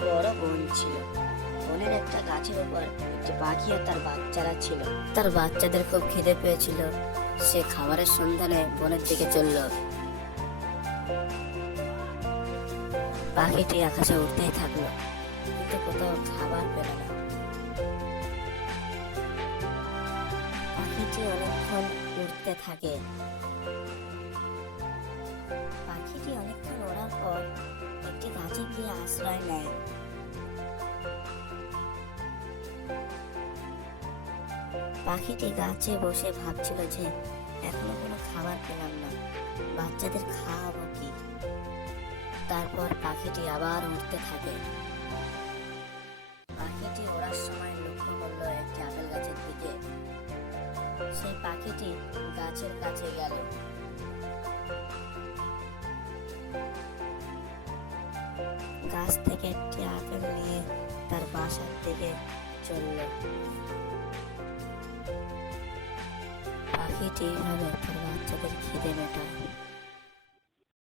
বড় বন ছিল। বনের একটা গাছের উপর একটি পাখি আর তার বাচ্চারা ছিল। তার বাচ্চাদের খুব খিদে পেয়েছিল। সে খাবারের সন্ধানে বনের দিকে চলল। পাখিটি আকাশে উঠতেই থাকলো, কিন্তু কোথাও খাবার পেল না। পাখিটি অনেকক্ষণ উড়তে থাকে। পাখিটি অনেকক্ষণ ওড়ার পর একটি গাছে গিয়ে আশ্রয় নেয়। পাখিটি গাছে বসে ভাবছিল যে এখনো কোনো খাবার পেলাম না, বাচ্চাদের খাওয়াবো কি। তারপর পাখিটি আবার উঠতে থাকে। পাখিটি ওড়ার সময় লক্ষ্য করলো একটি আপেল গাছের দিকে। সেই পাখিটি গাছের কাছে গেল। গাছ থেকে একটি আপেল নিয়ে তার বাসার দিকে চলল। পাখিটি এইভাবে তার বাচ্চাদের খিদে মেটায়।